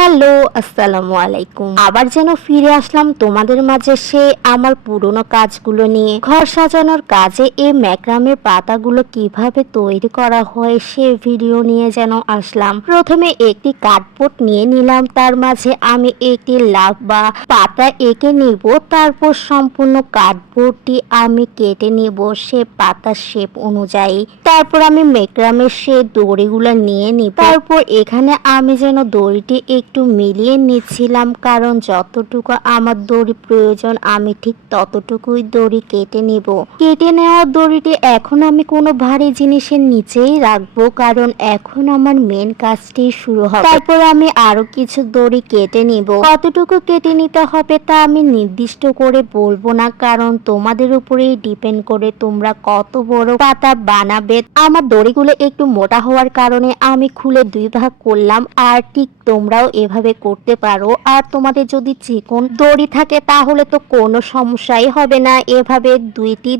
Hello, আসসালামু আলাইকুম। আবার যেন ফিরে আসলাম তোমাদের মাঝে সে আমার পুরনো কাজগুলো নিয়ে। ঘর সাজানোর কাজে এই ম্যাক্রামের পাতাগুলো কিভাবে তৈরি করা হয় সে ভিডিও নিয়ে যেন আসলাম। প্রথমে একটি কার্ডবোর্ড নিয়ে নিলাম, তার মাঝে আমি একটি লাভ বা পাতা এঁকে নিব। তারপর সম্পূর্ণ কার্ডবোর্ডটি আমি কেটে নিব সে পাতার শেপ অনুযায়ী। তারপর আমি ম্যাক্রামের সে দড়িগুলো নিয়ে নিব। তারপর এখানে আমি যেন দড়িটি একটু মিলিয়ে নিচ্ছিলাম, কারণ যতটুকু আমার দড়ি প্রয়োজন আমি ঠিক ততটুকুই দড়ি কেটে নিব। কেটে নেওয়া দড়িটি এখন আমি কোনো ভারী জিনিসের নিচেই রাখবো, কারণ এখন আমার মেন কাজটি শুরু হবে। তারপর আমি আরো কিছু দড়ি কেটে নিব। কতটুকু কেটে নিতে হবে তা আমি নির্দিষ্ট করে বলবো না, কারণ তোমাদের উপরেই ডিপেন্ড করে তোমরা কত বড় পাতা বানাবে। আমার দড়িগুলো একটু মোটা হওয়ার কারণে আমি খুলে দুই ভাগ করলাম, আর ঠিক তোমরাও এভাবে করতে পারো। আর তোমাদের যদি চিকন দড়ি থাকে তাহলে তো কোনো সমস্যাই হবে না। এভাবে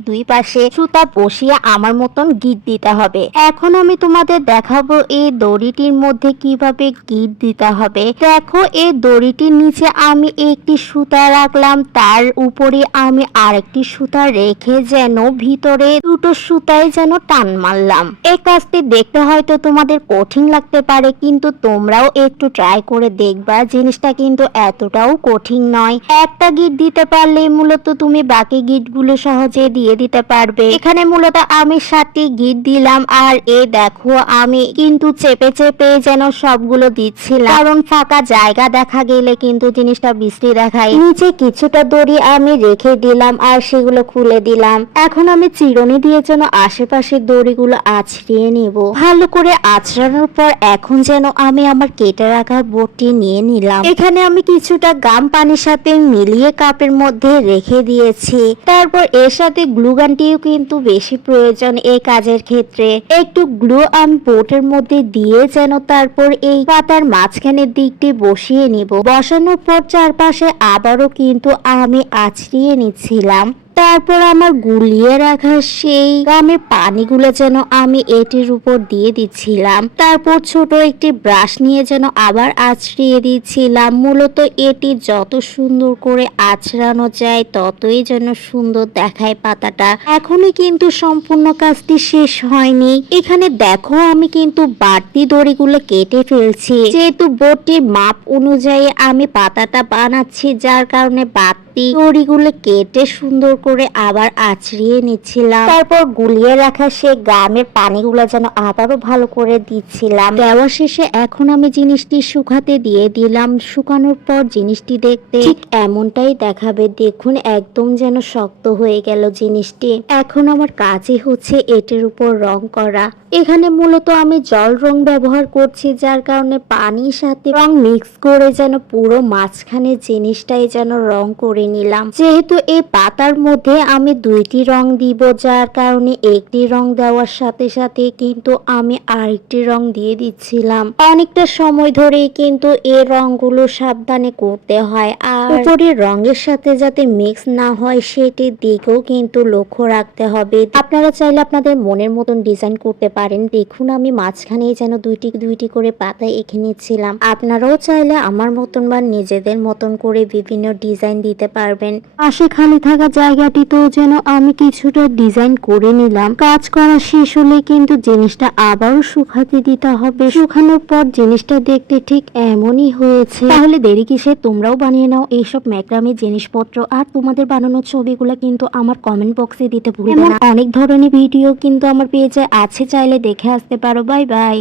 দুই পাশে সুতা বসিয়ে আমার মতন গিট দিতে হবে। এখন আমি তোমাদের দেখাবো এই দড়িটির মধ্যে কিভাবে গিট দিতে হবে। দেখো, এই দড়িটির নিচে আমি একটি সুতা রাখলাম, তার উপরে আমি আরেকটি সুতা রেখে যেন ভিতরে দুটো সুতায় যেন টান মারলাম। এই কাজটি দেখতে হয়তো তোমাদের কঠিন লাগতে পারে, কিন্তু তোমরাও একটু ট্রাই করে দেখবা। জিনিসটা কিন্তু এতটাও কঠিন নয়। একটা গিট দিতে পারলে মূলত তুমি বাকি গিটগুলো সহজে দিয়ে দিতে পারবে। এখানে মূলত আমি 7টি গিট দিলাম, আর এই দেখো আমি কিন্তু চেপে চেপে যেন সবগুলো দিচ্ছিলাম, কারণ ফাঁকা জায়গা দেখা গেলে কিন্তু জিনিসটা বিশ্রী দেখায়। নিচে কিছুটা দড়ি আমি রেখে দিলাম আর সেগুলো খুলে দিলাম। এখন আমি চিরুনি দিয়ে যেন আশেপাশে দড়িগুলো আছড়িয়ে নিব। ভালো করে আছড়ানোর পর এখন যেন আমি আমার কেটে রাখা বোর্ডটি নিয়ে নিলাম। এখানে আমি কিছুটা গাম পানির সাথে মিলিয়ে কাপের মধ্যে রেখে দিয়েছি। তারপর এর সাথে গ্লু গানটিও কিন্তু বেশি প্রয়োজন এই কাজের ক্ষেত্রে। একটু গ্লু আমি বোর্ডের মধ্যে দিয়ে যেন তারপর এই পাতার মাঝখানের দিকটি বসিয়ে নিব। বসানোর পর চারপাশে আবারও কিন্তু আমি আছড়িয়ে নিচ্ছিলাম। তারপর আমার গুলিয়ে রাখা সেই গামের পানিগুলো যেন আমি এটির উপর দিয়ে দিচ্ছিলাম। তারপর ছোট একটি ব্রাশ নিয়ে যেন আবার আছড়িয়ে দিচ্ছিলাম। মূলত এটি যত সুন্দর করে আছড়ানো যায় ততই যেন সুন্দর দেখায় পাতাটা। এখনই কিন্তু সম্পূর্ণ কাজটি শেষ হয়নি। এখানে দেখো আমি কিন্তু বাড়তি দড়িগুলো কেটে ফেলছি, যেহেতু বোর্ডটির মাপ অনুযায়ী আমি পাতাটা বানাচ্ছি, যার কারণে দড়িগুলো কেটে সুন্দর করে আবার আছড়িয়ে নিচ্ছিলাম। তারপর গুলিয়ে রাখা সে গামের পানিগুলো যেন আবারও ভালো করে দিচ্ছিলাম। দেওয়া শেষে এখন আমি জিনিসটি শুকাতে দিয়ে দিলাম। শুকানোর পর জিনিসটি দেখতে ঠিক এমনটাই দেখাবে। দেখুন একদম যেন শক্ত হয়ে গেল জিনিসটি। এখন আমার কাজই হচ্ছে এটির উপর রং করা। এখানে মূলত আমি জল রং ব্যবহার করছি, যার কারণে পানির সাথে রং মিক্স করে যেন পুরো মাঝখানে জিনিসটাই যেন রং করে নিলাম। যেহেতু এই পাতার মধ্যে আমি 2টি রং দিব, যার কারণে একটি রং দেওয়ার সাথে সাথে কিন্তু আমি আরেকটি রং দিয়ে দিচ্ছিলাম। অনেকটা সময় ধরে কিন্তু এই রংগুলো সাবধানে করতে হয়, আর উপরের রঙের সাথে যাতে মিক্স না হয় সেটির দিকেও কিন্তু লক্ষ্য রাখতে হবে। আপনারা চাইলে আপনাদের মনের মতন ডিজাইন করতে পারেন। দেখুন আমি মাঝখানেই যেন দুইটি করে পাতা এঁকে নিচ্ছিলাম। আপনারাও চাইলে আমার মতন বা নিজেদের মতন করে বিভিন্ন ডিজাইন দিতে পারবেন। পাশে খালি থাকা জায়গাটিতেও যেন আমি কিছুটা ডিজাইন করে নিলাম। কাজ করা শেষ হলে কিন্তু জিনিসটা আবারও শুকাতে দিতে হবে। শুকানোর পর জিনিসটা দেখতে ঠিক এমনই হয়েছে। তাহলে দেরি কিসে, তোমরাও বানিয়ে নাও এইসব ম্যাক্রামের জিনিসপত্র। আর তোমাদের বানানো ছবিগুলো কিন্তু আমার কমেন্ট বক্সে দিতে ভুলবে না। অনেক ধরনের ভিডিও কিন্তু আমার পেজে আছে, চাইলে দেখে আসতে পারো। Bye bye.